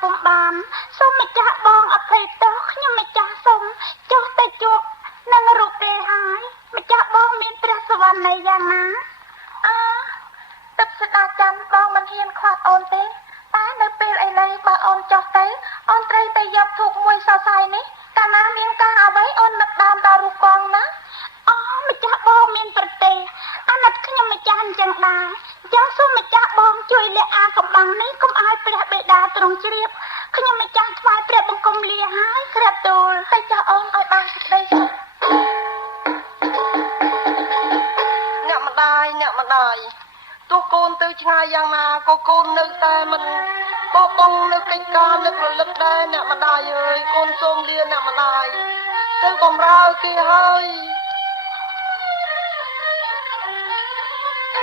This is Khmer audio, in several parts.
ពុំបានសូមម្ចាស់បងអភ័យទោសខ្ញុំម្ចាស់សូមចុះទៅជួបនឹងរូបទេហើយម្ចាស់បងមានព្រះសវណ្ណីយ៉ាងណាទឹកស្ដាច័ន្ទបងមិនហ៊ានខ្វាត់អូនទេតែនៅពេលឥឡូវបើអូនចុះទៅអូនត្រូវទៅយកធូបមួយសរសៃនេះកាលណាមានការអ្វីអូននឹកដើមដល់រូបបងណាម្ចាស់បងមានប្រទេសអាណិតខ្ញុំម្ចាស់អញ្ចឹងដែរយ៉ាងសូមម្ចាស់បងជួយលាអាកំបាំងនេះកុំឲ្យព្រះបិតាទ្រង់ជ្រាបខ្ញុំម្ចាស់ថ្វាយព្រះបង្គំលាហើយក្រាបទូលទៅចាស់អូនឲ្យបានសេចក្តីសុខអ្នកម្ដាយទោះកូនទៅឆ្ងាយយ៉ាងណាក៏កូននៅតែមិនបោះបង់នៅកិច្ចការនឹករលឹកដែរអ្នកម្ដាយអើយកូនសូមលាអ្នកម្ដាយទៅបំរើគេហើយ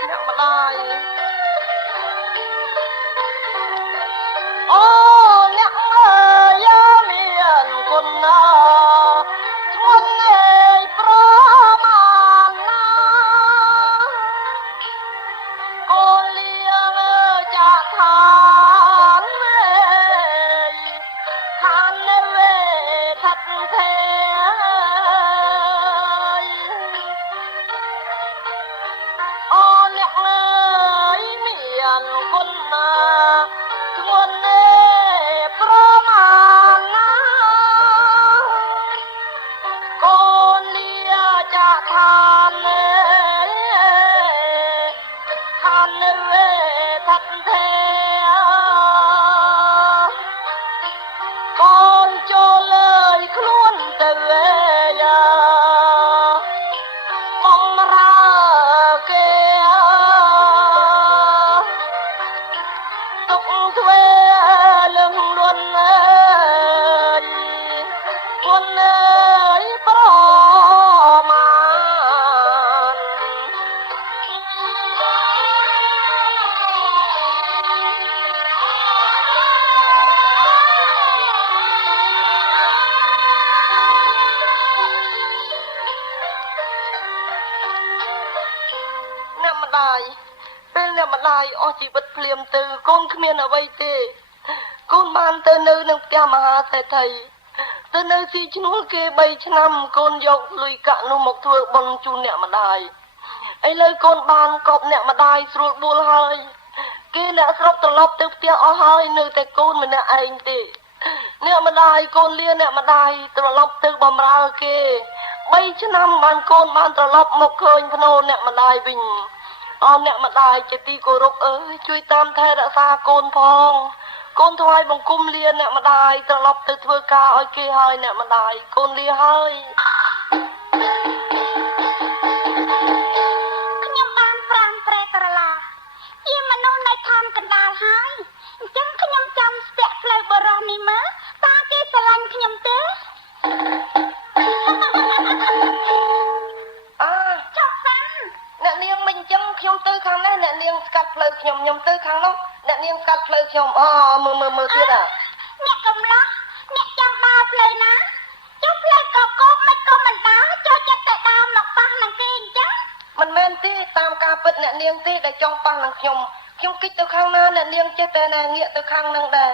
អ្នកម្ដាយអូអ្នកអើយមានគុណណាធ្ងន់ឯងប្រមាណណាកូនលៀងចាក់ឋានវេឋាននៅវេថាត់ទេអូអ្នកអើយមានគុណណាធ្ងន់ឯងប្រមាណណាកូនលៀចាក់ឋានឋាននៅវេថាត់ទេកូនចូលលើយខ្លួនទៅវេបំរើគេទុកទ្វេលឹងលន់អើយគុណអើយប្រមាណអ្នកម្ដាយពេលអ្នកម្ដាយអស់ជីវិតភ្លាមទៅកូនគ្មានអ្វីទេកូនបានទៅនៅនឹងផ្ទះមហាសេដ្ឋីទៅនៅទីឈ្នួលគេ3ឆ្នាំកូនយកលុយកាក់នោះមកធ្វើបុណ្យជូនអ្នកម្ដាយឥឡូវកូនបានកប់អ្នកម្ដាយស្រួលបួលហើយគេអ្នកស្រុកត្រឡប់ទៅផ្ទះអស់ហើយនៅតែកូនម្នាក់ឯងទេអ្នកម្ដាយកូនលាអ្នកម្ដាយត្រឡប់ទៅបំរើគេ3ឆ្នាំបានកូនបានត្រឡប់មកឃើញភ្នោអ្នកម្ដាយវិញអ្នកម្ដាយជាទីគោរពអើយជួយតាមថែរក្សាកូនផងកូនថ្វាយបង្គំលាអ្នកម្ដាយត្រឡប់ទៅធ្វើការឲ្យគេហើយអ្នកម្ដាយកូនលាហើយខ្ញុំបានប្រាំប្រែក្រឡាជាមនុស្សនៅឋានកណ្ដាលហើយអញ្ចឹងខ្ញុំចាំស្ទាក់ផ្លូវបរោះនេះមើលតើគេស្រឡាញ់ខ្ញុំទេចុះសិនអ្នកនាងមិនអញ្ចឹងខ្ញុំទៅខាងនេះអ្នកនាងស្កាត់ផ្លូវខ្ញុំទៅខាងនោះអ្នកនាងស្កាត់ផ្លូវខ្ញុំមើលទៀតអ្នកកំឡោះអ្នកចាំដើរផ្លូវណាចុះផ្លូវកកោមិនក៏មិនដើរចូលចិត្តតែដើរមកប៉ះនឹងគេអញ្ចឹងមិនមែនទេតាមការពិតអ្នកនាងទេដែលចង់ប៉ះនឹងខ្ញុំគិតទៅខាងណាអ្នកនាងចេះតែងាកទៅខាងនឹងដែរ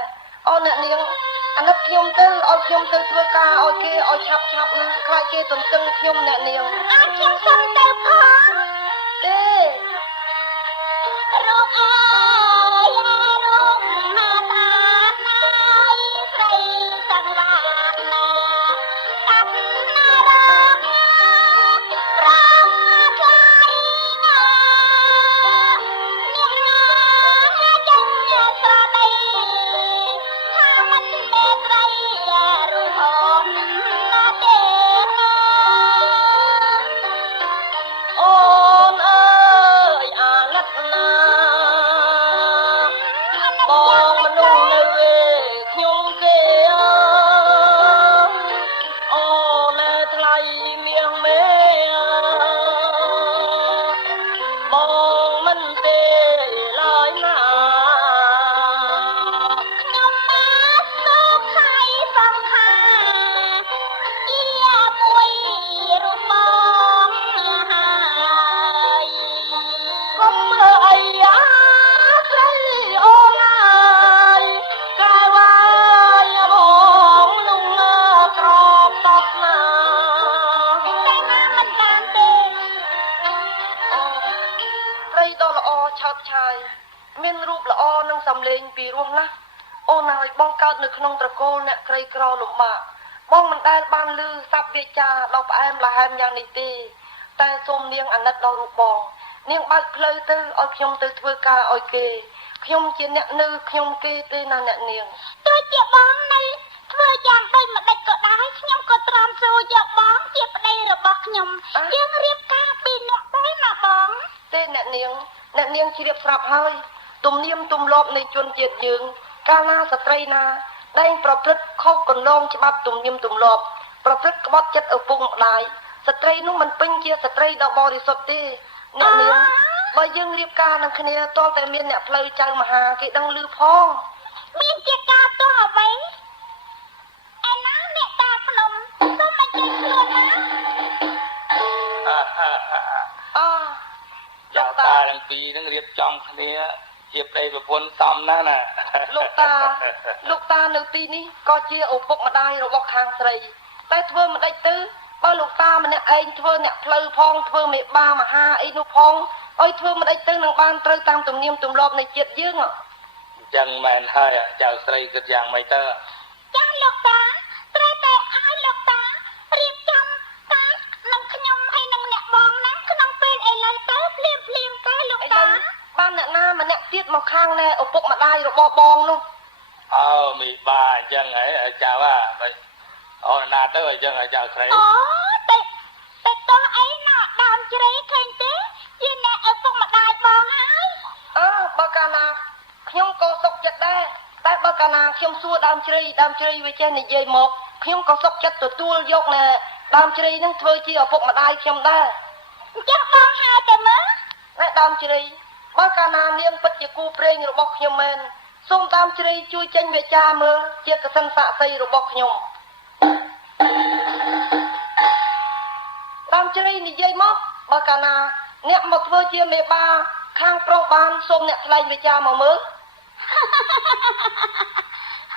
អ្នកនាងអាណិតខ្ញុំទៅឲ្យខ្ញុំទៅធ្វើការឲ្យគេឲ្យឆាប់ណាខ្លាចគេទន្ទឹងខ្ញុំអ្នកនាងខ្ញុំសុំទៅផងទេរូបអើយរូបមាតាណាយស្រីសង្វាតណាកាប់ណារកប្រងថ្លៃណាអ្នកណាចឹងស្រដីថាមិនមេត្រីរូបអូនណាទេអូ រស់ណាអូនហើយបងកើតនៅក្នុងត្រកូលអ្នកក្រីក្រលំបាកបងមិនដែលបានឮស័ព្ទវាចាដល់ផ្អែមល្ហែមយ៉ាងនេះទេតែសូមនាងអាណិតដល់រូបបងនាងបើកផ្លូវទៅឲ្យខ្ញុំទៅធ្វើការឲ្យគេខ្ញុំជាអ្នកនៅខ្ញុំគេទេណាអ្នកនាងទោះជាបងនៅធ្វើយ៉ាងដូចម្ដេចក៏ដោយខ្ញុំក៏ទ្រាំទ្រយកបងជាប្តីរបស់ខ្ញុំយើងរៀបការពីរនាក់ទេណាបងទេអ្នកនាងជ្រាបស្រាប់ហើយទំនៀមទម្លាប់នៃជនជាតិយើងកាលណាស្ត្រីណាដែលប្រព្រឹត្តខុសកន្លងច្បាប់ទំនៀមទម្លាប់ប្រព្រឹត្តក្បត់ចិត្តឪពុកម្ដាយស្ត្រីនោះមិនពេញជាស្ត្រីដ៏បរិសុទ្ធទេអ្នកនាងបើយើងរៀបការនឹងគ្នាតលតែមានអ្នកផ្លូវចៅមហាគេដឹងឮផងមានជាការទោះអ្វីឯណាអ្នកតាភ្នំសូមមកជួយខ្លួនណាយកតាទាំងពីរនឹងរៀបចំគ្នាជាប្តីប្រពន្ធសមណាស់ណាលោកតានៅទីនេះក៏ជាឪពុកម្ដាយរបស់ខាងស្រីតែធ្វើមិនដេចទៅបើលោកតាម្នាក់ឯងធ្វើអ្នកផ្លូវផងធ្វើមេបាមហាអីនោះផងឲ្យធ្វើមិនដេចទៅនឹងបានត្រូវតាមទំនៀមទម្លាប់នៃជាតិយើងអញ្ចឹងមែនហើយចៅស្រីគិតយ៉ាងម៉េចទៅចាលោកតាត្រូវតែឲ្យលោកតារៀបចំការនឹងខ្ញុំហើយនឹងអ្នកបងណាក្នុងពេលឥឡូវទៅភ្លាមទៅលោកតាបានអ្នកណាម្នាក់ទៀតមកខាងណែឪពុកម្ដាយរបស់បងនោះមីបាអញ្ចឹងហ៎ចៅអូនណាទៅអញ្ចឹងចៅស្រីតែតោះអីណាដើមជ្រៃឃើញទេជាអ្នកឪពុកម្ដាយបងហើយបើកាលណាខ្ញុំក៏សុខចិត្តដែរតែបើកាលណាខ្ញុំសួរដើមជ្រៃវាចេះនិយាយមកខ្ញុំក៏សុខចិត្តទទួលយកណែដើមជ្រៃនឹងធ្វើជាឪពុកម្ដាយខ្ញុំដែរអញ្ចឹងបងហៅទៅមើលណែដើមជ្រៃបើកាលណានាងពិតជាគូព្រេងរបស់ខ្ញុំមែនសូមដើមជ្រៃជួយចេញវាចាមើលជាកសិនស័ក្តិសិទ្ធិរបស់ខ្ញុំដើមជ្រៃនិយាយមកបើកាលណាអ្នកមកធ្វើជាមេបាខាងប្រុសបានសូមអ្នកថ្លែងវាចាមកមើល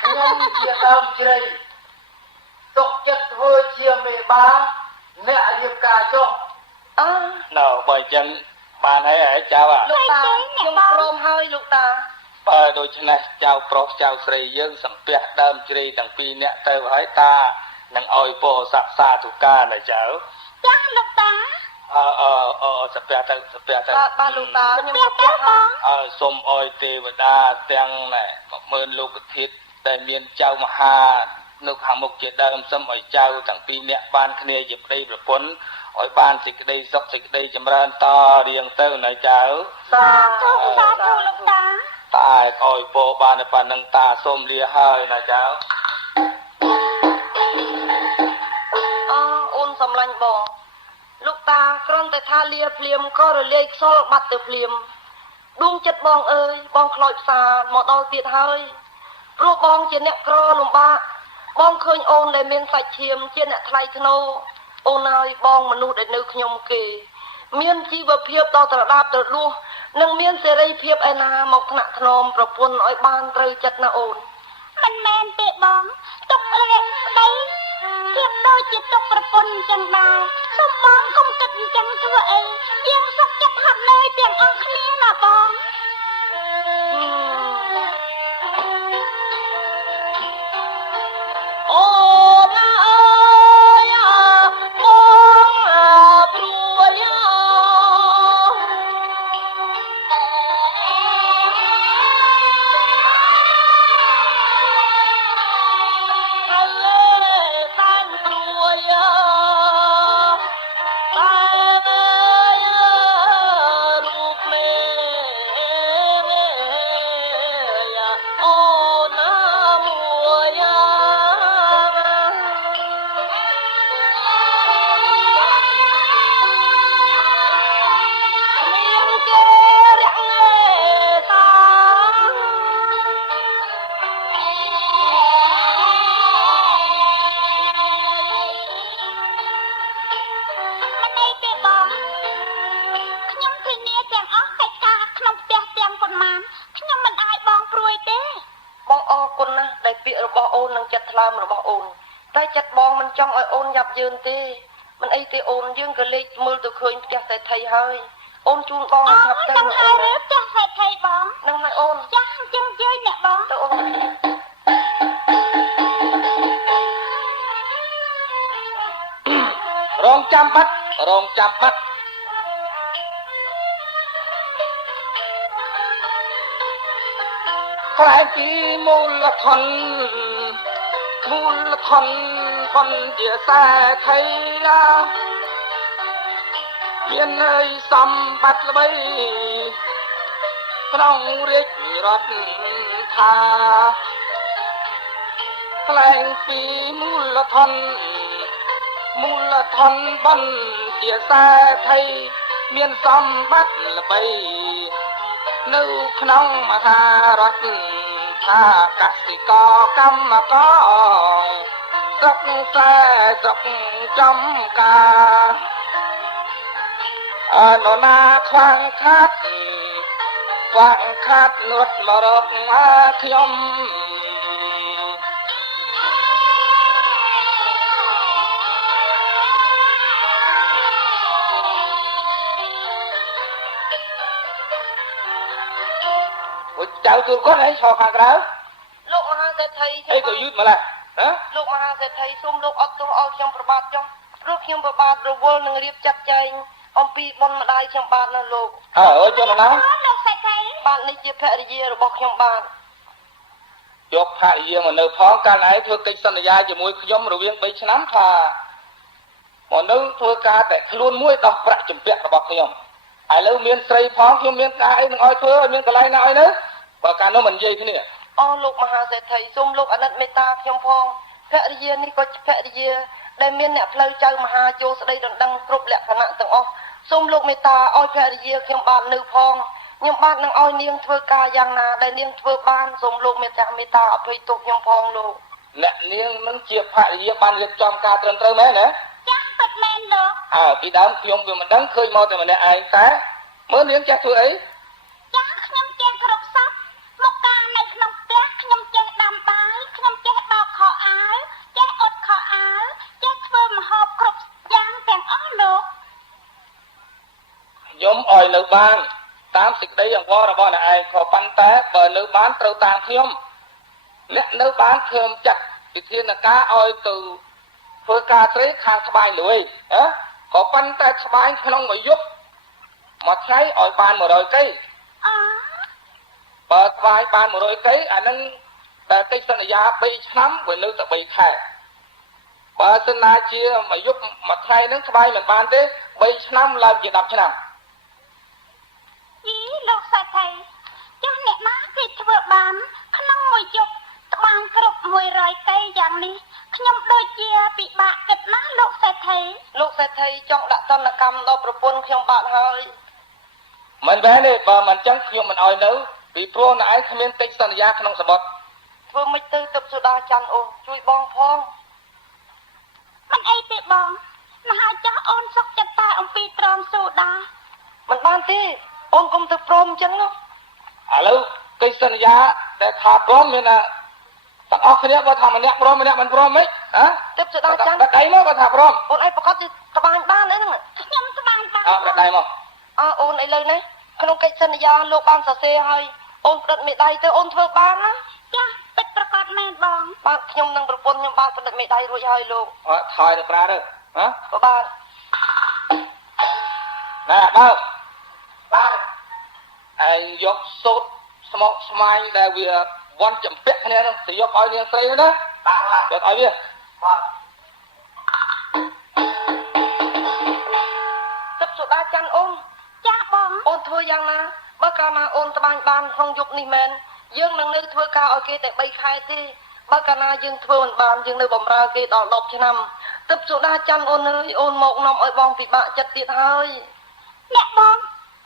ខ្ញុំជាដើមជ្រៃទុកចិត្តធ្វើជាមេបាអ្នករៀបការចុះណ៎បើអញ្ចឹងបានហើយចៅលោកតាខ្ញុំព្រមហើយលោកតាបើដូច្នេះចៅប្រុសចៅស្រីយើងសំពះដើមជ្រៃទាំងពីរអ្នកទៅហើយតានឹងឲ្យពោស័ក្តិសាធុការណាចៅចាលោកតាសំពះទៅបាទលោកតាខ្ញុំសំពះសូមអោយទេវតាទាំងណែ10000លោកធាតុតែមានចៅមហានៅខាងមុខជាដើមសូមឲ្យចៅទាំងពីរអ្នកបានគ្នាជាប្តីប្រពន្ធឲ្យបានសេចក្តីសុខសេចក្តីចម្រើនតរៀងទៅណាចៅសាធុលោកតាតាឲ្យពោបានតែប៉ុណ្្នឹងតាសូមលាហើយណាចៅអូនសំឡាញ់បងលោកតាគ្រាន់តែថាលាភ្លាមក៏រលាយខ្សលបាត់ទៅភ្លាមដួងចិត្តបងអើយបងខ្លោចផ្សាមកដល់ទៀតហើយព្រោះបងជាអ្នកក្រលំបាកបងឃើញអូនដែលមានសាច់ឈាមជាអ្នកថ្លៃថ្នូរអូនហើយបងមនុស្សដែលនៅខ្ញុំគេមានជីវភាពដ៏ត្រដាបត្រដួសនិងមានសេរីភាពឯណាមកថ្នាក់ថ្នមប្រពន្ធឲ្យបានត្រូវចិត្តណាអូនមិនមែនទេបងទុកលេងប្តីធៀបដូចជាទុកប្រពន្ធចឹងដែរសូមបងកុំគិតចឹងធ្វើអីយើងសុខចិត្តហាត់លើទាំងអស់គ្នាណាបងអូណាអើយបងព្រួយរបស់អូននិងចិត្តថ្លើមរបស់អូនតែចិត្តបងមិនចង់ឲ្យអូនយ៉ាប់យឺនទេមិនអីទេអូនយើងក៏លេចមើលទៅឃើញផ្ទះសេដ្ឋីហើយអូនជូនបងឆាប់ទៅអូនផ្ទះសេដ្ឋី អីបង នឹងហើយអូន ចាអញ្ចឹងជួយអ្នកបង ទៅអូន រងចាំបាត់រងចាំបាត់ខ្លែងពីមូលធនប៉ុនជាខ្សែថៃមានnơiសម្បត្តិល្បីក្នុងរាជរដ្ឋថាខ្លែងពីមូលធនប៉ុនជាខ្សែថៃមានសម្បត្តិល្បីនៅក្នុងមហារដ្ឋថាកសិករកម្មករស្រុកខ្សែស្រុកចំការអនុណាខ្វាងខាត់រត់មករកខ្ញុំ ចៅទូលគាត់ឲ្យឈរខាងក្រៅ លោកមហាសេដ្ឋី អីក៏យឺតម្ល៉េះហ៎ លោកមហាសេដ្ឋីសូមលោកអត់ទោសឲ្យខ្ញុំប្របាទចុះព្រោះខ្ញុំប្របាទរវល់នឹងរៀបចាត់ចែងអំពីបុណ្យម្ដាយខ្ញុំបាទនៅលោក អើចុះណា លោកសេដ្ឋី បាទនេះជាភរិយារបស់ខ្ញុំបាទ យកភរិយាមកនៅផងកាលឯងធ្វើកិច្ចសន្យាជាមួយខ្ញុំរវាង3ឆ្នាំថាមកនៅធ្វើការតែខ្លួនមួយដោះប្រាក់ចម្ពាក់របស់ខ្ញុំឥឡូវមានស្រីផងខ្ញុំមានការអីនឹងឲ្យធ្វើឲ្យមានកន្លែងណាឲ្យនៅបើកាលនោះមិននិយាយគ្នា អស់លោកមហាសេដ្ឋីសូមលោកអាណិតមេត្តាខ្ញុំផងភរិយានេះក៏ភរិយាដែលមានអ្នកផ្លូវចៅមហាចូលស្ដីដណ្ដឹងគ្រប់លក្ខណៈទាំងអស់សូមលោកមេត្តាឲ្យភរិយាខ្ញុំបាននៅផងខ្ញុំបាទនឹងឲ្យនាងធ្វើការយ៉ាងណាដែលនាងធ្វើបានសូមលោកមេត្តាអភ័យទោសខ្ញុំផងលោក អ្នកនាងនឹងជាភរិយាបានរៀបចំការត្រឹមត្រូវមែនទេ ចាពិតមែនលោក ពីដើមខ្ញុំវាមិនដឹងឃើញមកតែម្នាក់ឯងតែមើលនាងចេះធ្វើអី ចាខ្ញុំចេះគ្រប់សពមកការនៅក្នុងផ្ទះខ្ញុំចេះដាំបាយខ្ញុំចេះបោកខោអាវចេះអ៊ុតខោអាវចេះធ្វើម្ហូបគ្រប់យ៉ាងទាំងអស់លោក ខ្ញុំឲ្យនៅបានតាមសេចក្តីអង្វររបស់អ្នកឯងក៏ប៉ុន្តែបើនៅបានត្រូវតាមខ្ញុំអ្នកនៅបានខ្ញុំចាត់វិធានការឲ្យទៅធ្វើការស្រីខាងក្បែរលួយក៏ប៉ុន្តែក្បែរក្នុងមួយយប់មួយថ្ងៃឲ្យបាន100កៃ អ បើក្បែរបាន100កៃអានឹងតែកិច្ចសន្យា3ឆ្នាំវានៅតែ3ខែបើសិនណាជាមួយយប់មួយថ្ងៃហ្នឹងក្បែរមិនបានទេ3ឆ្នាំឡើងជា10ឆ្នាំ យីលោកសេដ្ឋីចាស់អ្នកណាគេធ្វើបានក្នុងមួយយប់ត្បាញគ្រប់100កៃយ៉ាងនេះខ្ញុំដូចជាពិបាកគិតណាលោកសេដ្ឋី លោកសេដ្ឋីចង់ដាក់ទណ្ឌកម្មដល់ប្រពន្ធខ្ញុំបាទហើយ មិនមែនទេបើមិនចឹងខ្ញុំមិនឲ្យនៅពីព្រោះអ្នកឯងគ្មានកិច្ចសន្យាក្នុងសមុទ្រ ធ្វើមិនទៅទឹកសូដាច័ន្ទអូនជួយបងផង មិនអីទេបងណាហើយចាស់អូនសុខចិត្តតែអំពីត្រង់សូដា មិនបានទេអូនកុំទៅព្រមអញ្ចឹងណា ឥឡូវកិច្ចសន្យាដែលថាព្រមមានថាទាំងអស់គ្នាបើថាម្នាក់ព្រមម្នាក់មិនព្រមហ្មងហ៎ ទឹកសូដាច័ន្ទ ដាក់ដៃមកបើថាព្រម អូនឯងប្រកាសជាត្បាញបានអីហ្នឹង ខ្ញុំត្បាញបាន ដាក់ដៃមក អូនឥឡូវនេះក្នុងកិច្ចសន្យាលោកបានសរសេរឲ្យអូនផ្តិតមេដៃទៅអូនធ្វើបានណា ចាស់ពិតប្រកបមែនបង បាទខ្ញុំនឹងប្រពន្ធខ្ញុំបានផ្តិតមេដៃរួចហើយលោក ថយទៅប្រាទៅហ៎ ក៏បាទ ណែបើឯងយកសូត្រស្មុកស្មាញដែលវាវាន់ចម្ពាក់គ្នានោះទៅយកឲ្យនាងស្រីនោះណាយកឲ្យវាបាទ ទឹកសូដាច័ន្ទអូន ចាស់បង អូនធ្វើយ៉ាងណាបើកាលណាអូនត្បាញបានក្នុងយុគនេះមែនយើងនឹងនៅធ្វើការឲ្យគេតែ3ខែទេបើកាលណាយើងធ្វើមិនបានយើងនៅបម្រើគេដល់10ឆ្នាំទឹកសូដាច័ន្ទអូនអើយអូនមកនាំឲ្យបងពិបាកចិត្តទៀតហើយ អ្នកបង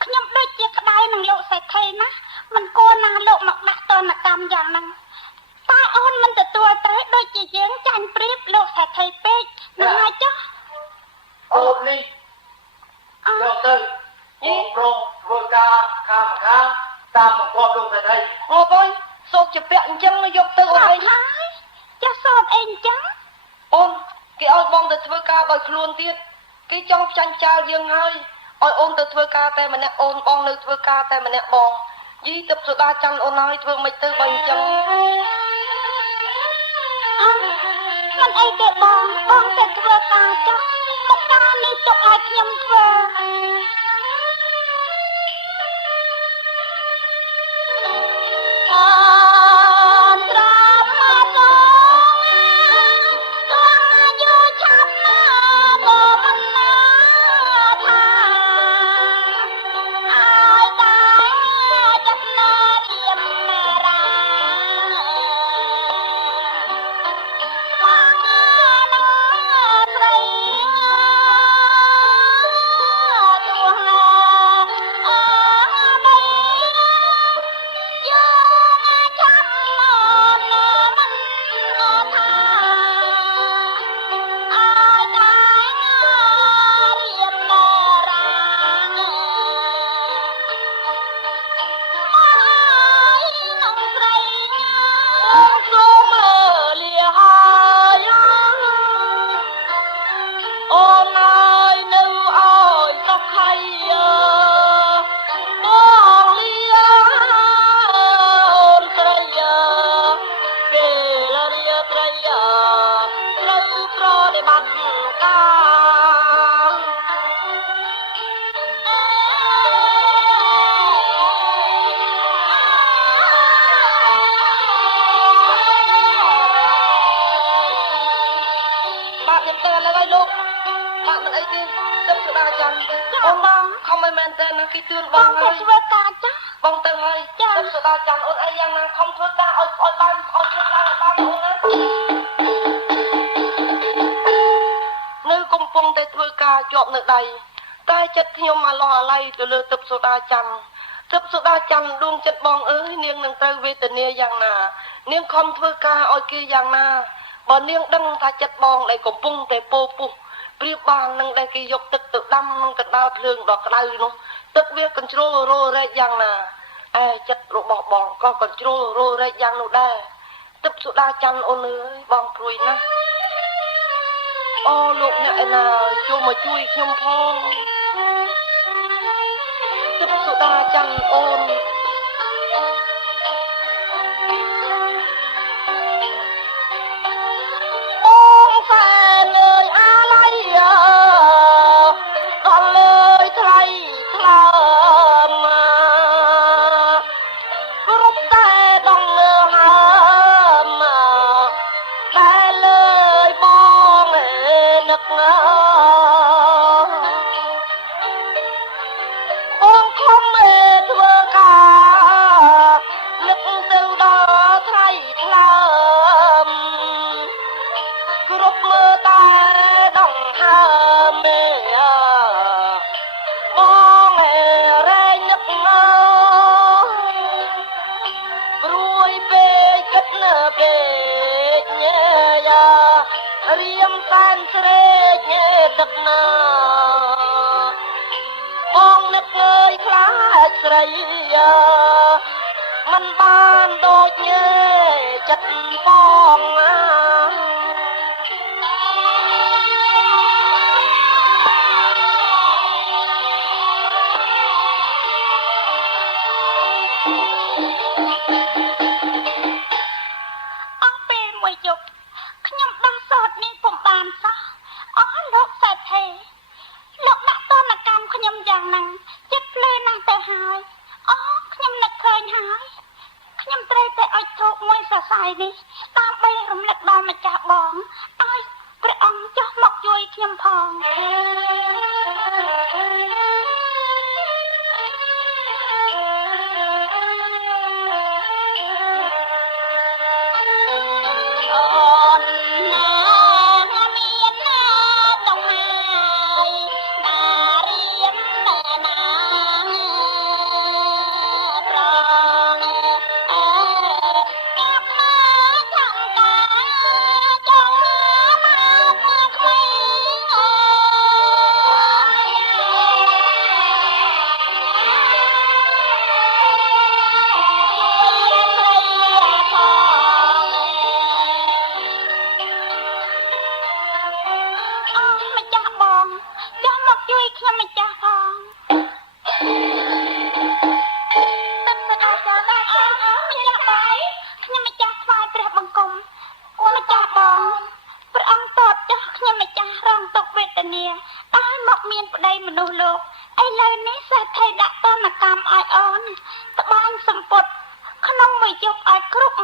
ខ្ញុំដូចជាក្តៅនឹងលោកសេដ្ឋីណាមិនគួរណាលោកមកដាក់ទណ្ឌកម្មយ៉ាងហ្នឹងតែអូនមិនទទួលទេដូចជាយើងចាញ់ព្រៀបលោកសេដ្ឋីពេកណាហើយចុះ អូននេះយកទៅអូប្រងធ្វើការខាងម្ខាងតាមបង្គាប់លោកសេដ្ឋី អូបងសូកជាពាក់អញ្ចឹងយកទៅអូនឯង ហើយចាស់សោតអីអញ្ចឹង អូនគេឲ្យបងទៅធ្វើការដោយខ្លួនទៀតគេចង់ចាញ់ចោលយើងហើយឲ្យអូនទៅធ្វើការតែម្នាក់អូនបងនៅធ្វើការតែម្នាក់បង យីទឹកសូដាច័ន្ទអូនហើយធ្វើមិនទៅបើអញ្ចឹងមិនអីទេបងតែធ្វើការចុះមកការនេះទុកឲ្យខ្ញុំធ្វើអូនបងខំមិនមែនទេណាគេជឿនបងហើយធ្វើការចាស់បងទៅហើយទឹកសូដាច័ន្ទអូនអីយ៉ាងណាខំធ្វើការឲ្យបានឲ្យធ្វើការឲ្យបានអូនណានៅកំពុងតែធ្វើការជាប់នៅដៃតែចិត្តខ្ញុំអាឡោះអាល័យទៅលើទឹកសូដាច័ន្ទទឹកសូដាច័ន្ទដួងចិត្តបងអើយនាងនឹងត្រូវវេទនាយ៉ាងណានាងខំធ្វើការឲ្យគេយ៉ាងណាបើនាងដឹងថាចិត្តបងដែលកំពុងតែពោពុះប្រៀបបាននឹងដែលគេយកទឹកទៅដាំក្នុងកណ្ដាលភ្លើងដ៏ក្តៅនោះទឹកវាកញ្ជ្រោលរោរែកយ៉ាងណាចិត្តរបស់បងក៏កញ្ជ្រោលរោរែកយ៉ាងនោះដែរទឹកសូដាច័ន្ទអូនអើយបងព្រួយណាស់អូលោកអ្នកឯណាចូលមកជួយខ្ញុំផងទឹកសូដាច័ន្ទអូនរៀមសានស្រេកទឹកណាបងនឹកលើយខ្លាចស្រីមិនបានដូចញ៉េចិត្តបងណានេះដើម្បីរំលឹកដល់ម្ចាស់បងឲ្យព្រះអង្គចុះមកជួយខ្ញុំផង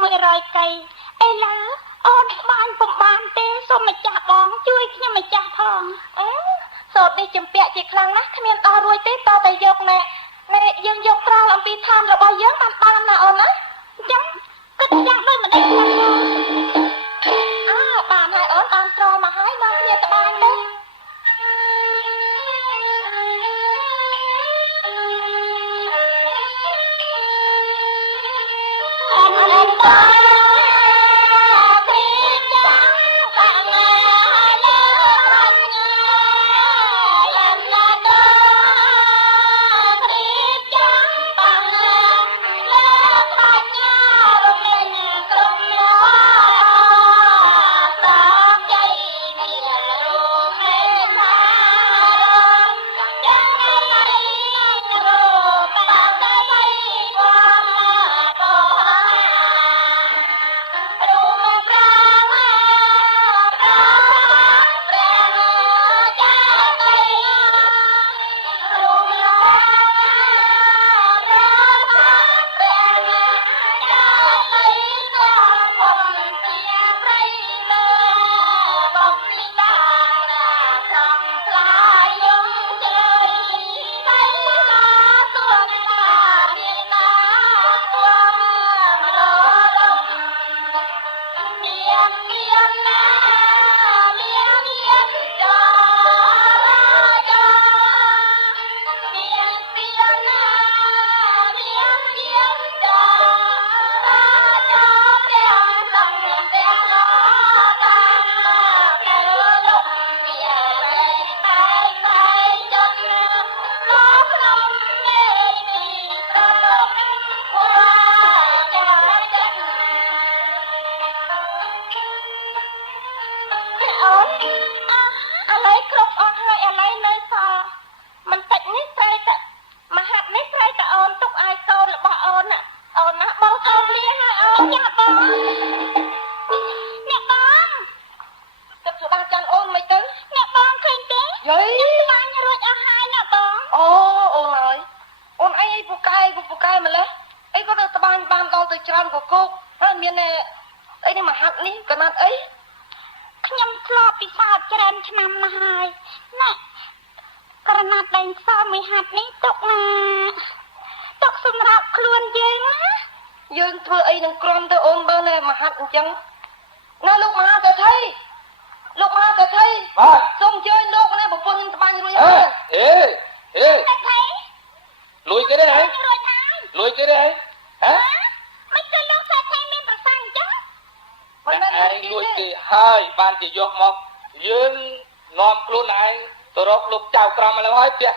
100កៃឥឡូវអូនបានបំបានទេសូមម្ចាស់បងជួយខ្ញុំម្ចាស់ផងសូត្រនេះចម្ពាក់ជាខ្លាំងណាស់គ្មានអស់រួចទេតតែយកណែយើងយកក្រោលអំពីឋានរបស់យើងបានណាអូនណាចឹងគិតយ៉ាងដូចម្ដេចបានហើយអូនបានត្រមកហើយមកគ្នាត្បាញទៅអូនអត់បាន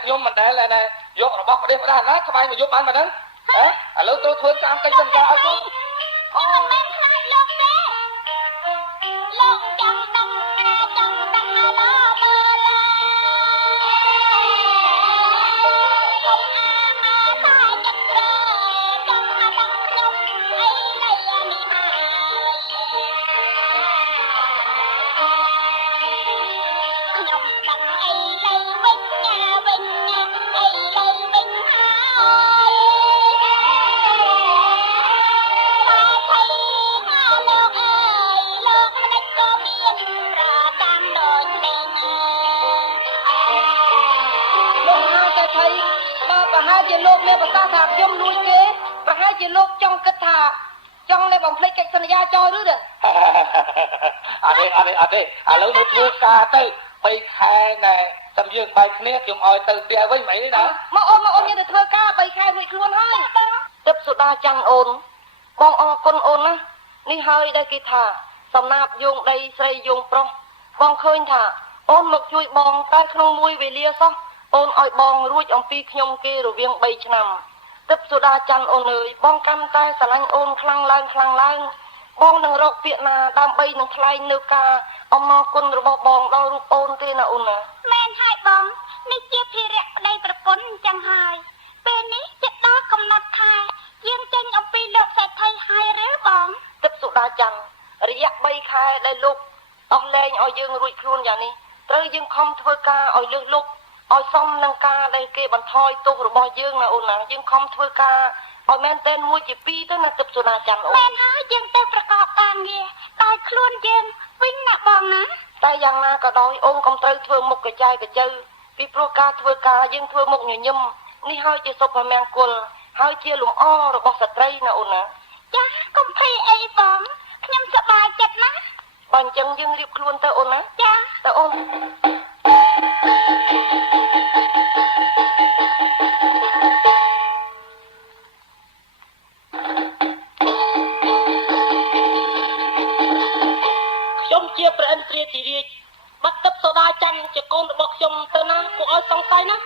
ខ្ញុំមិនដែលណាយករបស់ប្រទេសប្រដាណាក្បែរមកយកបានប៉ុណ្ណឹងឥឡូវត្រូវធ្វើតាមកិច្ចសន្យាឲ្យខ្ញុំអូមិនខ្លាចលោកទេលោកចង់ដឹងណាឡោមើលឡាអុំអាម៉ាតែចិត្តត្រេចង់មកដឹងខ្ញុំអីនៃនេះហើយខ្ញុំដឹងអីនៃវិញលោកមានប្រកាសថាខ្ញុំលួចគេប្រហែលជាលោកចង់គិតថាចង់លេបំភ្លេចកិច្ចសន្យាចោលឬទេអត់ទេឥឡូវទៅធ្វើការទៅ3ខែណែតែយើងបែកគ្នាខ្ញុំឲ្យទៅផ្ទះវិញមិនអីទេណាមកអូនមានទៅធ្វើការ3ខែរួចខ្លួនហើយទឹកសូដាចាំងអូនបងអរគុណអូនណានេះហើយដែលគេថាសំណាបយងដីស្រីយងប្រុសបងឃើញថាអូនមកជួយបងតែក្នុងមួយវេលាសោះអូនឲ្យបងរួចអំពីខ្ញុំគេរវាង3ឆ្នាំទឹកសូដាច័ន្ទអូនអើយបងកាន់តែស្រឡាញ់អូនខ្លាំងឡើងបងនឹងរកពាក្យណាដើម្បីនឹងថ្លែងនៅការអំណរគុណរបស់បងដល់រូបអូនទេណាអូនណាមែនហើយបងនេះជាភារៈប្តីប្រពន្ធអញ្ចឹងហើយពេលនេះជិតដល់កំណត់ខែយើងចេញអំពីលោកសេដ្ឋីហើយឬបងទឹកសូដាច័ន្ទរយៈ3ខែដែលលោកអស់លែងឲ្យយើងរួចខ្លួនយ៉ាងនេះត្រូវយើងខំធ្វើការឲ្យលើសលប់ឲ្យសមនឹងការដែលគេបន្ថយទោសរបស់យើងណាអូនណាយើងខំធ្វើការឲ្យមែនតែនមួយជា2ទៅណាទឹកសូដាច័ន្ទអូនមែនហើយយើងទៅ យ៉ាងណាក៏ដោយអូនកុំត្រូវធ្វើមុខកចាយកជើពីព្រោះការធ្វើការយើងធ្វើមុខញញឹមនេះហើយជាសុភមង្គលហើយជាលំអរបស់ស្ត្រីណាអូនណាចាកុំភ័យអីបងខ្ញុំសប្បាយចិត្តណាស់បើអញ្ចឹងយើងរៀបខ្លួនទៅអូនណាចាទៅអូនខ្ញុំជាព្រះឥន្ទ្រាធិរាជបាត់ទឹកសូដាច័ន្ទជាកូនរបស់ខ្ញុំទៅណាគួរឲ្យសង្ស័យណា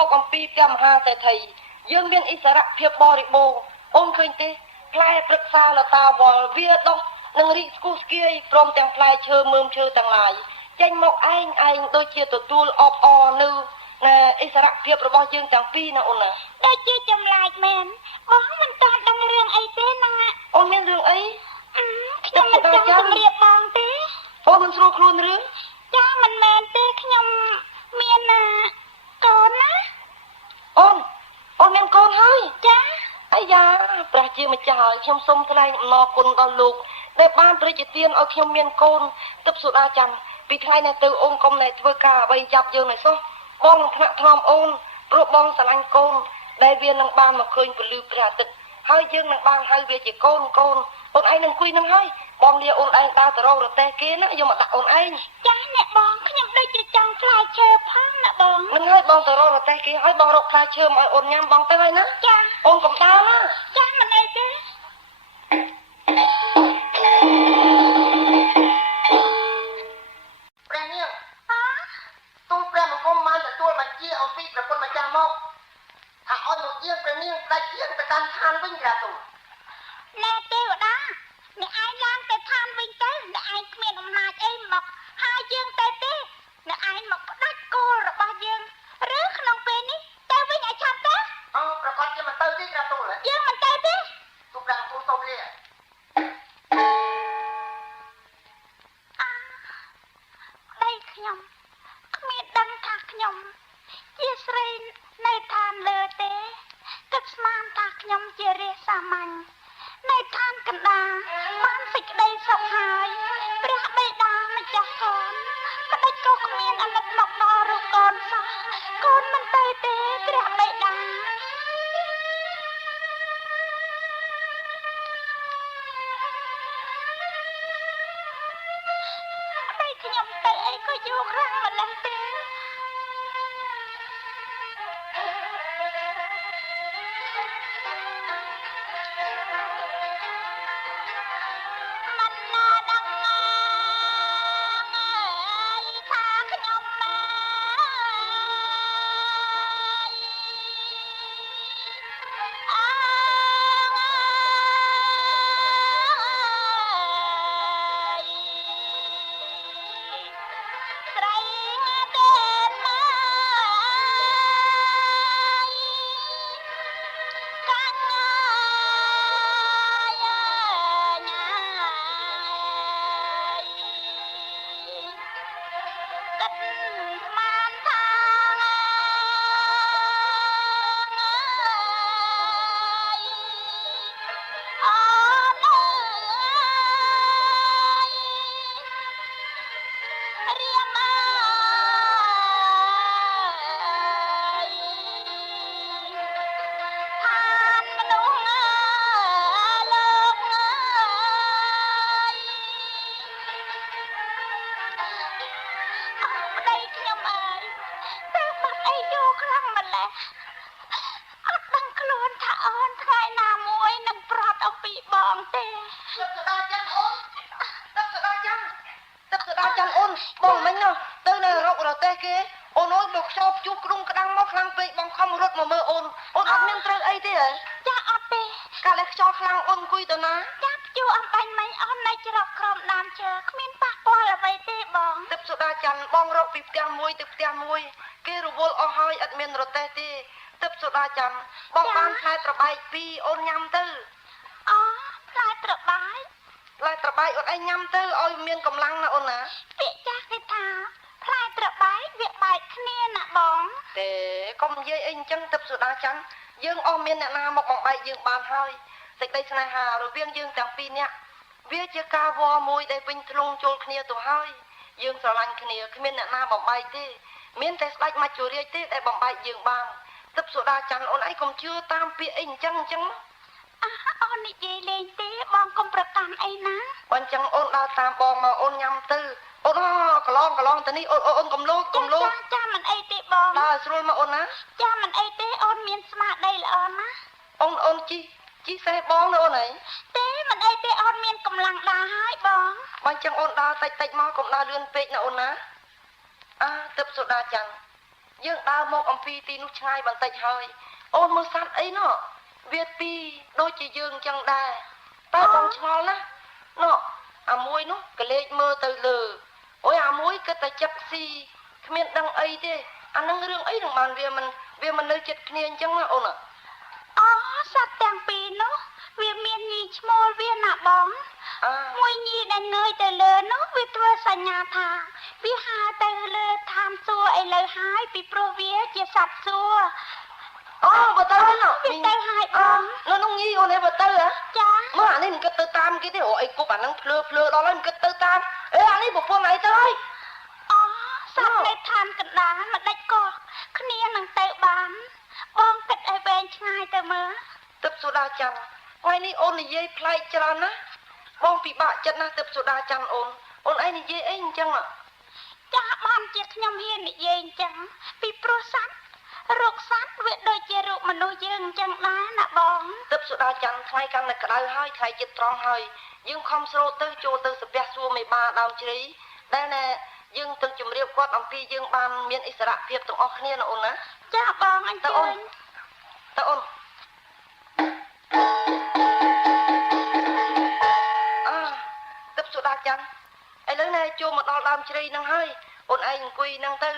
មកអំពីព្រះមហាសេដ្ឋីយើងមានអិសរភាពបរិបូរណ៍អូនឃើញទេផ្លែព្រឹក្សាលតាវល់វាដុះនឹងរីកស្គុះស្គាយព្រមទាំងផ្លែឈើមើមឈើទាំងឡាយចេញមកឯងដូចជាទទួលអបអរនៅអិសរភាពរបស់យើងទាំងពីរណាអូនណាដូចជាចម្លែកមែនបងមិនតាន់ដឹងរឿងអីទេណាអូនមានរឿងអីខ្ញុំមិនចង់ជម្រាបបងទេអូនមិនស្រួលខ្លួនឬចាមិនមែនទេខ្ញុំមានកូនណាអូនមានកូនហើយចាអាយ៉ាព្រះជាម្ចាស់ហើយខ្ញុំសូមថ្លែងអំណរគុណដល់លោកដែលបានព្រះជាទានឲ្យខ្ញុំមានកូនទឹកសូដាច័ន្ទពីថ្ងៃនេះទៅអូនកុំតែធ្វើការអ្វីចាប់យើងឲ្យសោះបងនឹងថ្នាក់ថ្នមអូនព្រោះបងស្រឡាញ់កូនដែលវានឹងបានមកឃើញពលឺព្រះអាទិត្យហើយយើងនឹងបានហៅវាជាកូនអូនឯងនឹងអង្គុយនឹងហើយបងលាអូនឯងដើរទៅរករទេះគេណាយកមកដាក់អូនឯងចាអ្នកបងខ្ញុំដូចជាចង់ខ្លាចឈើផងណាបងនឹងហើយបងទៅរករទេះគេហើយបងរកផ្លែឈើមកឲ្យអូនញ៉ាំបងទៅហើយណាចាអូនកុំដើរណាចាមិនអីទេព្រះនាងទូលព្រះមង្គមបានទទួលបញ្ជាអំពីប្រពន្ធម្ចាស់មកថាឲ្យលោកយាងព្រះនាងផ្ដាច់យាងទៅកាន់ឋានវិញក្រាទូលណែទេវតាអ្នកឯងឡើងទៅឋានវិញទៅអ្នកឯងគ្មានអំណាចអីមកហើយយើងទៅទេអ្នកឯងមកផ្ដាច់គោលរបស់យើងឬក្នុងពេលនេះទៅវិញឲ្យឆាប់ទៅប្រកាសជាមិនទៅទេក្រាទូលយើងមិនទៅទេទូលព្រះមង្គមសូមលាដៃខ្ញុំគ្មានដឹងថាខ្ញុំជាស្រីនៅឋានលើទេគិតស្មានថាខ្ញុំជារាជសាមញ្ញនៅឋានកណ្ដាលបានសេចក្តីសុខហើយព្រះបិតាម្ចាស់កូនក្តីក៏គ្មានអាណិតមកដល់រូបកូនសោះកូនមិនទៅទេព្រះបិតាខ្ញុំទៅអីក៏យូរខ្លាំងម្ល៉េះទេស្រីទេ បងទេ ទឹកស្ដាចាន់អូនទឹកស្ដាចាន់អូនបងមិញណោះទៅនៅរករទេះគេអូនអើយមកខ្ចោបជួបក្រុមក្តាំងមកខ្លាំងពេកបងខំរត់មកមើលអូនអត់មានត្រូវអីទេហ៎ ចាអត់ទេ កាលតែខ្យល់ខ្លាំងអូនអង្គុយទៅណា ចាព្យួរអំបញ្ញមិញអូននៅច្រកក្រោមដើមឈើគ្មានប៉ះពាល់អ្វីទេបង ទឹកស្ដាចាន់បងរកពីផ្ទះមួយទៅផ្ទះមួយគេរវល់អស់ហើយអត់មានរទេះទេទឹកស្ដាចាន់បងបានផ្លែត្របែក2អូនញ៉ាំទៅ អូផ្លែត្របែក ផ្លែត្របែកអូនឯងញ៉ាំទៅឲ្យមានកម្លាំងណាអូនណា ពាក្យចាស់គេថាផ្លែត្របែកវាបែកគ្នាណាបង ទេកុំនិយាយអីអញ្ចឹងទឹកស្ដាចាន់យើងអស់មានអ្នកណាមកបំបែកយើងបានហើយសេចក្តីស្នេហារវាងយើងទាំងពីរនាក់វាជាការវល់មួយដែលពេញធ្លុងចូលគ្នាទៅហើយយើងស្រឡាញ់គ្នាគ្មានអ្នកណាបំបែកទេមានតែស្ដេចមច្ចុរាជទេដែលបំបែកយើងបានទឹកស្ដាចាន់អូនឯងកុំជឿតាមពាក្យអីអញ្ចឹងអូននិយាយលេងទេបងកុំប្រកាន់អីណា បើអញ្ចឹងអូនដើរតាមបងមកអូនញ៉ាំទៅអូនកន្លងទៅនេះអូនកំលោច ចាមិនអីទេបង ដើរស្រួលមកអូនណា ចាមិនអីទេអូនមានស្មារតីល្អណាស់ អូនជីសេះបងណាអូនឯង ទេមិនអីទេអូនមានកម្លាំងដើរហើយបង បើអញ្ចឹងអូនដើរតិចមកកុំដើរលឿនពេកណាអូនណាទឹកសូដាចាំងយើងដើរមកអំពីទីនោះឆ្ងាយបន្តិចហើយអូនមើលសัตว์អីណោះវាពីរដូចជាយើងអញ្ចឹងដែរតែបងឆ្ងល់ណាណោះអាមួយនោះកលេចមើលទៅលើអូយអាមួយគិតតែចិត្តស៊ីគ្មានដឹងអីទេអានឹងរឿងអីនឹងបានវាមិននៅចិត្តគ្នាអញ្ចឹងណាអូន អូសត្វទាំងពីរនោះវាមានញីឈ្មោលវាណាបងមួយញីដែលងើយទៅលើនោះវាធ្វើសញ្ញាថាវាហើរទៅលើឋានសួគ៌ឥឡូវហើយពីព្រោះវាជាសត្វសួគ៌ អូបើទៅហើយនោះ វាទៅហើយបង នោះញីអូនឯងបើទៅហ៎ ចា មកអានេះមិនគិតទៅតាមគេទេអូអីគប់អានឹងភ្លឺដល់ហើយមិនគិតទៅតាមអេអានេះប្រពន្ធឯងទៅហើយ អូសត្វនៅឋានកណ្ដាលមិនដេចក៏គ្នានឹងទៅបានបងគិតឲ្យវែងឆ្ងាយទៅមើល ទឹកសូដាចាំងថ្ងៃនេះអូននិយាយប្លែកច្រើនណាបងពិបាកចិត្តណាស់ទឹកសូដាចាំងអូនឯងនិយាយអីអញ្ចឹង ចាបានជាខ្ញុំហ៊ាននិយាយអញ្ចឹងពីព្រោះសត្វរោគសត្វវាដូចជារោគមនុស្សយើងអញ្ចឹងដែរណាបង ទឹកសូដាចាំងថ្ងៃកាន់តែក្តៅហើយថ្ងៃចិត្តត្រង់ហើយយើងខំស្រោតទៅចូលទៅសាពះសួរមេបាដើមជ្រៃដែលណែយើងទៅជម្រាបគាត់អំពីយើងបានមានឥស្សរភាពទាំងអស់គ្នាណាអូនណា ចាបងអញ្ជើញ តើអូនទឹកសូដាចាំងឥឡូវណែចូលមកដល់ដើមជ្រៃហ្នឹងហើយអូនឯងអង្គុយហ្នឹងទៅ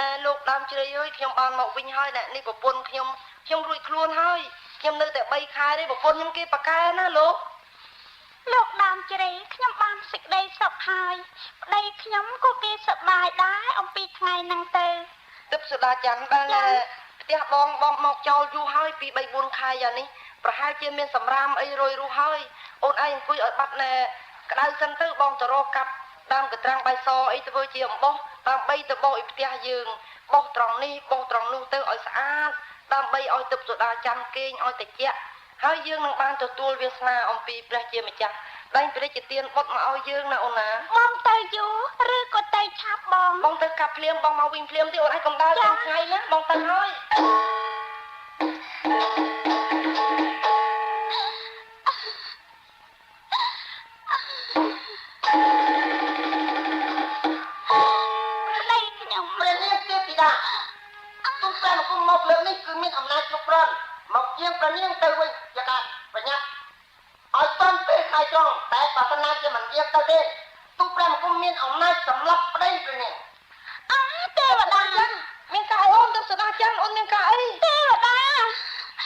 ណែលោកដើមជ្រៃអើយខ្ញុំបានមកវិញហើយណែនេះប្រពន្ធខ្ញុំរួចខ្លួនហើយខ្ញុំនៅតែ3ខែទេប្រពន្ធខ្ញុំគេប៉ាកែណាលោកដើមជ្រៃខ្ញុំបានសេចក្តីសុខហើយប្តីខ្ញុំក៏គេសប្បាយដែរអំពីថ្ងៃហ្នឹងទៅ ទឹកសូដាចាំងដែលផ្ទះបងមកចោលយូរហើយពី3 4ខែយ៉ាងនេះប្រហែលជាមានសម្រាមអីរយរុះហើយអូនឯងអង្គុយឲ្យបាត់ណែក្តៅសិនទៅបងទៅរកកាប់ដើមកត្រាំងបាយសអីធ្វើជាអំបោះដើម្បីទៅបោះឲ្យផ្ទះយើងបោះត្រង់នេះបោះត្រង់នោះទៅឲ្យស្អាតដើម្បីឲ្យទឹកសូដាចាំងគេងឲ្យត្រជាក់ហើយយើងនឹងបានទទួលវាសនាអំពីព្រះជាម្ចាស់ដែងព្រះរាជទានបុត្រមកឲ្យយើងណាអូនណា បងទៅយូរឬក៏ទៅឆាប់បង បងទៅកាប់ភ្លាមបងមកវិញភ្លាមទេអូនឯងកុំដើរទាំងថ្ងៃណាបងទៅហើយ ប្តីខ្ញុំ ព្រះនាងទេពីតាទុំព្រះគុំមកលើនេះគឺមានអំណាចគ្រប់គ្រាន់មកជាងព្រះនាងទៅវិញជាការប្រញាប់ឲ្យតន់ពេលខែត្រង់តែបើសិនណាជាមិនយាងទៅទេទុំព្រះគុំមានអំណាចសម្លាប់ប្តីព្រះនាង ទេវតា មានការអូនទឹកសូដាចាំងអូនមានការអី ទេវតា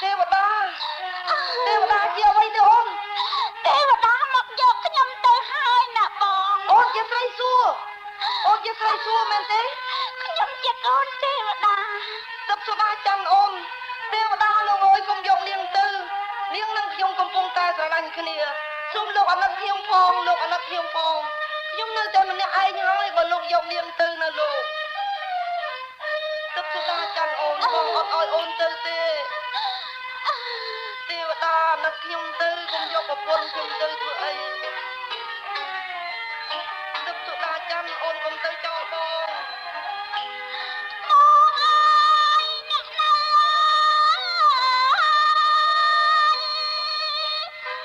ទេវតាជាអ្វីទេអូន ទេវតាមកយកខ្ញុំទៅហើយណាបង អូនជាស្រីសួរមែនទេ ខ្ញុំជាកូនទេវតា ទឹកសូដាចាំងអូនទេវតាលោកអើយកុំយកនាងទៅនាងនឹងខ្ញុំកំពុងតែស្រឡាញ់គ្នាសូមលោកអាណិតខ្ញុំផងខ្ញុំនៅតែម្នាក់ឯងហើយបើលោកយកនាងទៅណាលោកទឹកសូដាចាំងអូនបងអត់ឲ្យអូនទៅទេទេវតាអាណិតខ្ញុំទៅកុំយកប្រពន្ធខ្ញុំទៅធ្វើអីទឹកសូដាចាំងអូនកុំទៅចោលបង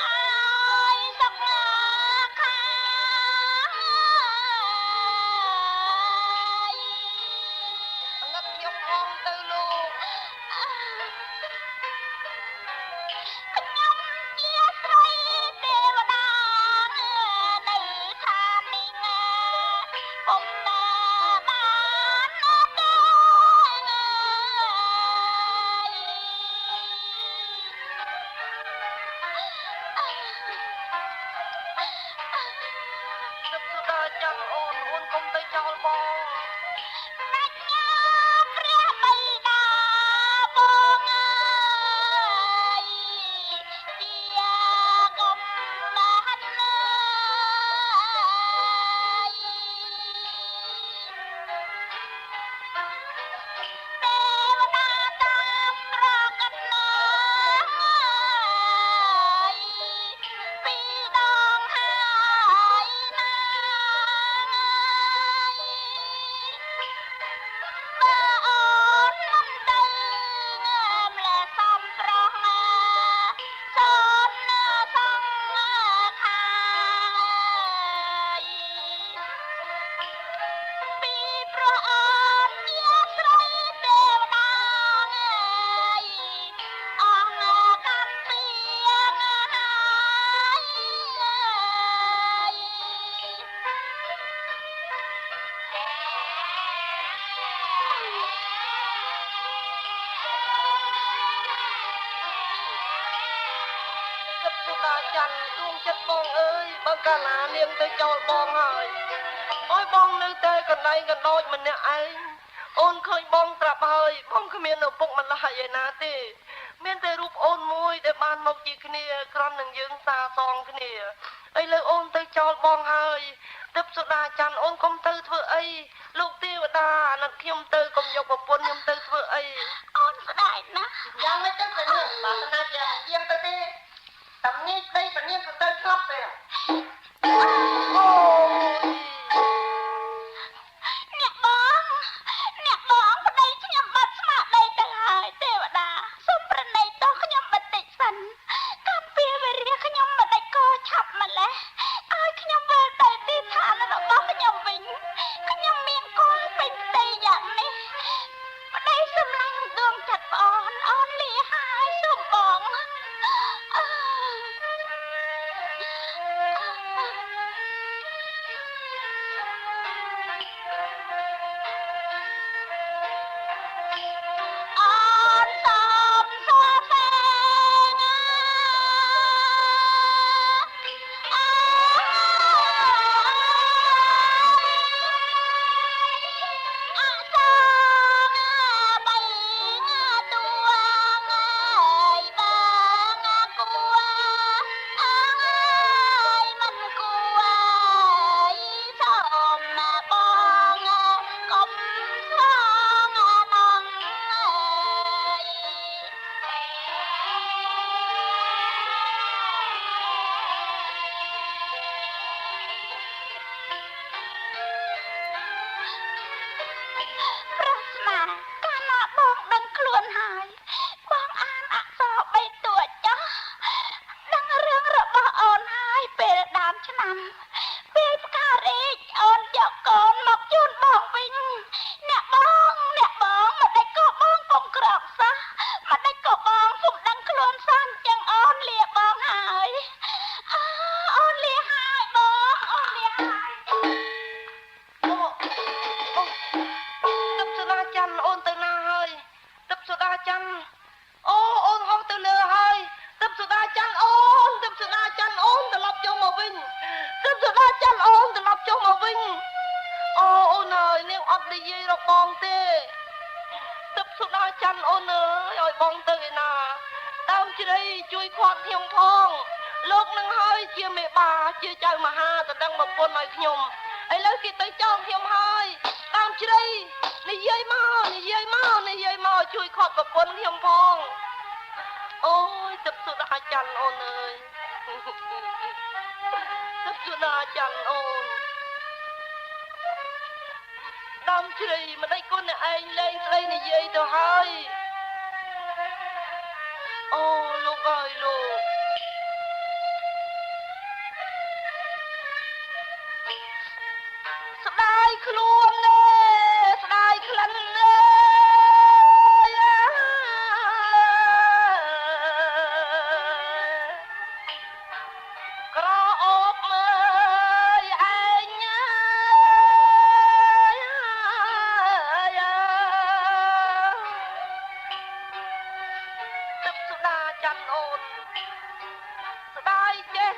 អ ទឹកសុដាចាំអូនកុំទៅចោលបង ណាច់ញ៉ាព្រះបិតាបងអើយជាកុំបានណាយទេវតាតាមប្រកបណាយពីដងហើយណាយ បើអូនមិនទៅម្លែសំប្រងសូនសងខាយពីព្រោះអូនជាស្រីទេវតាអស់កម្មពីទឹកសុដាច័ន្ទដួងចិត្តបងអើយបើកាលណានាងទៅចោលបងហើយអើយបងនៅតែកណ្ដែងកណ្ដោចម្នាក់ឯងអូនឃើញបងត្រាប់ហើយបងគ្មានឪពុកម្ដាយឯណាទេមានតែរូបអូនមួយដែលបានមកជាគ្នាក្រំនឹងយើងសាសងគ្នាឥឡូវអូនទៅចោលបងហើយទឹកសុដាច័ន្ទអូនកុំទៅធ្វើអីលោកទេវតាអាណិតខ្ញុំទៅកុំយកប្រពន្ធខ្ញុំទៅធ្វើអី អូនស្ដាយណាស់ យ៉ាងម៉េចទៅទៅនេះបើស្នាជាយាងទៅទេតំនេះដីពនាងក៏ទៅឆ្លប់ទេអូយ អ្នកបងប្តីខ្ញុំបាត់ស្មារតីទៅហើយទេវតាសូមប្រណីទោសខ្ញុំបន្តិចសិនកម្មពីវេរាខ្ញុំមិនដាច់កឆាប់ម្លេះឲ្យខ្ញុំវិលទៅទីឋានរបស់ខ្ញុំវិញខ្ញុំមានកូនពេញផ្ទៃយ៉ាងនេះប្តីសម្លាញ់ដួងចិត្តប្អូនអូនលាហើយសូមបងអើ អូនសូមសួរសេងអសងបីតួងអើយបងគួអើយមិនគួសូមបងកុំស្រងនងអើយ ប្រស្នាកាលណាបងដឹងខ្លួនហើយបងអានអក្សរបីតួចចុះដឹងរឿងរបស់អូនហើយពេលដើមឆ្នាំពេលផ្ការីកអូនយកកូនមកជូនបងវិញអ្នកបងមិនដេចក៏បងពុំក្រោកសោះមិនដេចក៏បងពុំដឹងខ្លួនសោះអញ្ចឹងអូនលាបងហើយអូនលាហើយបងអូនលាហើយ ទឹកសុដាច័ន្ទអូនទៅណាហើយទឹកសុដាច័ន្ទអូនហោះទៅលើហើយទឹកសុដាច័ន្ទទឹកសុដាច័ន្ទអូនត្រឡប់ចុះមកវិញទឹកសុដាច័ន្ទអូនត្រឡប់ចុះមកវិញអូនអើយនាងអត់និយាយរកបងទេទឹកសុដាច័ន្ទអូនអើយឲ្យបងទៅឯណាដើមជ្រៃជួយខាត់ខ្ញុំផងលោកនឹងហើយជាមេបាជាចៅមហាតដឹងប្រពន្ធឲ្យខ្ញុំឥឡូវគេទៅចោលខ្ញុំហើយដើមជ្រៃនិយាយមកជួយខាត់ប្រពន្ធខ្ញុំផងអូយទឹកសុដាច័ន្ទអូនអើយទឹកសុដាច័ន្ទអូនដើមជ្រៃមិនដេចគុណឯងលែងស្ដីនិយាយទៅហើយអូលោកអើយលោក ស្ដាយខ្លួនទេស្ដាយក្លិនទេក្រអូបមើលឯងទឹកសុដាច័ន្ទអូនស្ដាយចេះ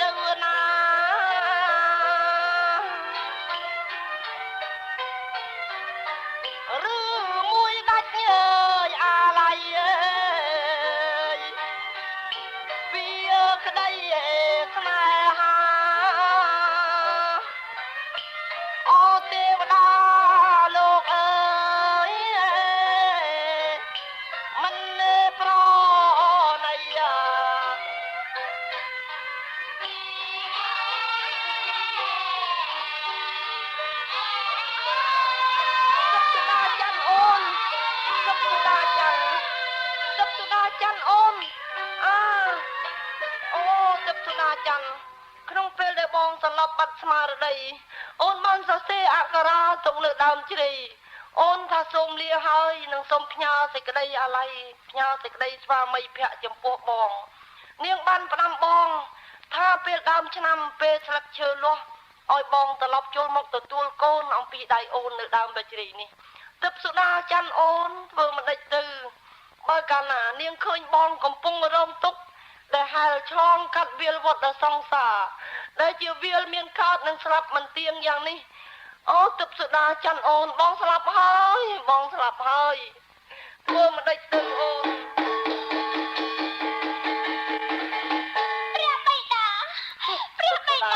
ទៅណាឬមួយដាច់អើយអាឡ័យអើយពីក្តីស្នេហាអូទេវតាលោកអើយមិនប្រណីយ៉ាច័ន្ទអូនអូទឹកសុដាច័ន្ទក្នុងពេលដែលបងសន្លប់បាត់ស្មារតីអូនបានសរសេរអក្សរាទុកលើដើមជ្រៃអូនថាសូមលាហើយនឹងសូមផ្ញើសេចក្តីអាល័យផ្ញើសេចក្តីស្វាមីភក្តិចំពោះបងនាងបានផ្ដាំបងថាពេលដើមឆ្នាំពេលស្លឹកឈើលាស់ឲ្យបងត្រឡប់ចូលមកទទួលកូនអំពីដៃអូននៅដើមជ្រៃនេះទឹកសុដាច័ន្ទអូនធ្វើមិនដេចទៅបើកាលណានាងឃើញបងកំពុងរងទុក្ខដែលហែលឆ្លងកាត់វាលវត្តដល់សង្សារដែលជាវាលមានកើតនិងស្លាប់មិនទៀងយ៉ាងនេះអូទឹកសុដាច័ន្ទអូនបងស្លាប់ហើយបងស្លាប់ហើយធ្វើមិនដេចទៅអូនព្រះបិតាព្រះបិតា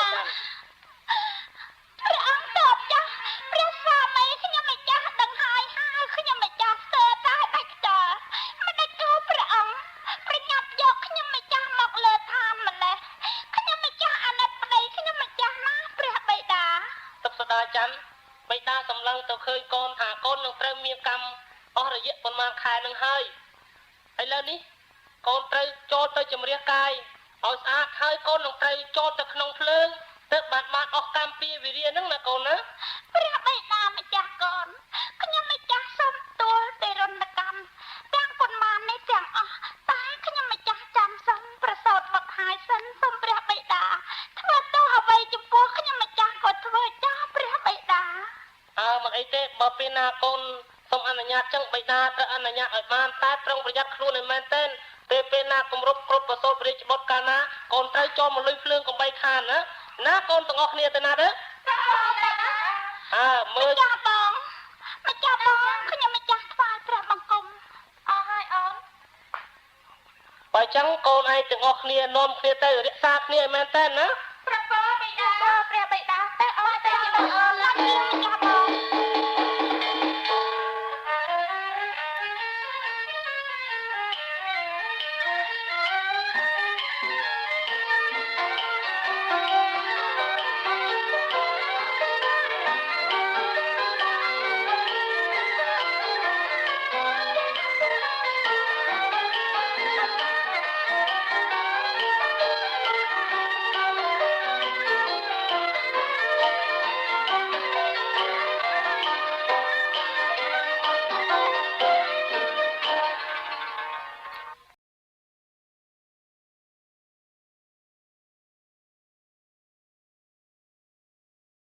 ព្រះអង្គតបចាស់ព្រះស្វាមីខ្ញុំម្ចាស់ដឹងហើយខ្ញុំម្ចាស់សើតែដាច់ខ្យល់មិនដាច់ចូលព្រះអង្គប្រញាប់យកខ្ញុំម្ចាស់មកលើឋានម្លេះខ្ញុំម្ចាស់អាណិតប្តីខ្ញុំម្ចាស់ណាព្រះបិតាទឹកសុដាច័ន្ទបិតាសម្លឹងទៅឃើញកូនថាកូននឹងត្រូវមានកម្មអស់រយៈប៉ុន្មានខែនឹងហើយឥឡូវនេះកូនត្រូវចូលទៅជំរះកាយឲ្យស្អាតហើយកូននឹងត្រូវចូលទៅក្នុងភ្លើងទើបបានអស់កម្មពីវិរិយនឹងណាកូនណាព្រះបិតាម្ចាស់កូនខ្ញុំម្ចាស់សូមទូលទេរណកម្មទាំងប៉ុន្មាននេះទាំងអស់តែខ្ញុំម្ចាស់ចាំសូមប្រសូតមកហើយសិនសូមព្រះបិតាធ្វើទោសអ្វីចំពោះខ្ញុំម្ចាស់ក៏ធ្វើចាស់ព្រះបិតាមិនអីទេបើពេលណាកូនសូមអនុញ្ញាតចឹងបិតាត្រូវអនុញ្ញាតឲ្យបានតែប្រុងប្រយ័ត្នខ្លួនឲ្យមែនទែនពេលណាគម្រប់គ្រប់ប្រសូតព្រះរាជបុត្រកាលណាកូនត្រូវចូលមកលុយភ្លើងកំបីខានណាកូនទាំងអស់គ្នាទៅណាទៅមើលម្ចាស់បងខ្ញុំម្ចាស់ថ្វាយព្រះបង្គំអស់ហើយអូនបើចឹងកូនឯងទាំងអស់គ្នានាំគ្នាទៅរក្សាគ្នាឲ្យមែនទែនណា